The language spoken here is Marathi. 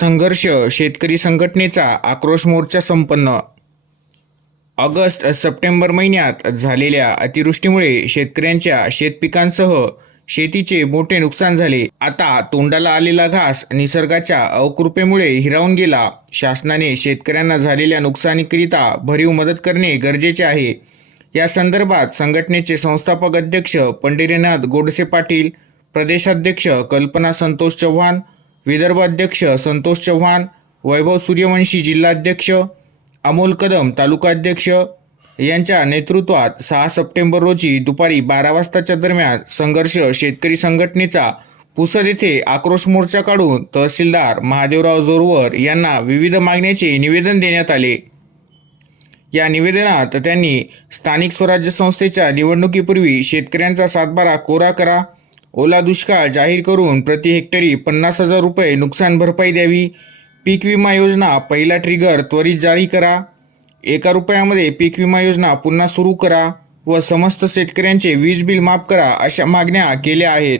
संघर्ष शेतकरी संघटनेचा आक्रोश मोर्चा संपन्न. ऑगस्ट सप्टेंबर महिन्यात झालेल्या अतिवृष्टीमुळे शेतकऱ्यांच्या शेतपिकांसह शेतीचे मोठे नुकसान झाले. आता तोंडाला आलेला घास निसर्गाच्या अवकृपेमुळे हिरावून गेला. शासनाने शेतकऱ्यांना झालेल्या नुकसानीकरिता भरीव मदत करणे गरजेचे आहे. या संदर्भात संघटनेचे संस्थापक अध्यक्ष पंढरीनाथ गोडसे पाटील प्रदेशाध्यक्ष कल्पना संतोष चव्हाण विदर्भ अध्यक्ष संतोष चव्हाण वैभव सूर्यवंशी जिल्हाध्यक्ष अमोल कदम तालुकाध्यक्ष यांच्या नेतृत्वात सहा सप्टेंबर रोजी दुपारी बारा वाजताच्या दरम्यान संघर्ष शेतकरी संघटनेचा पुसद येथे आक्रोश मोर्चा काढून तहसीलदार महादेवराव जोरवर यांना विविध मागण्याचे निवेदन देण्यात आले. या निवेदनात त्यांनी स्थानिक स्वराज्य संस्थेच्या निवडणुकीपूर्वी शेतकऱ्यांचा सातबारा कोरा करा ओला दुष्काळ जाहीर करून प्रति हेक्टरी पन्नास हजार रुपये नुकसान भरपाई द्यावी. पीक विमा योजना पहिला ट्रिगर त्वरित जारी करा. एका रुपयामध्ये पीक विमा योजना पुन्हा सुरू करा व समस्त शेतकऱ्यांचे वीज बिल माफ करा अशा मागण्या केल्या आहेत.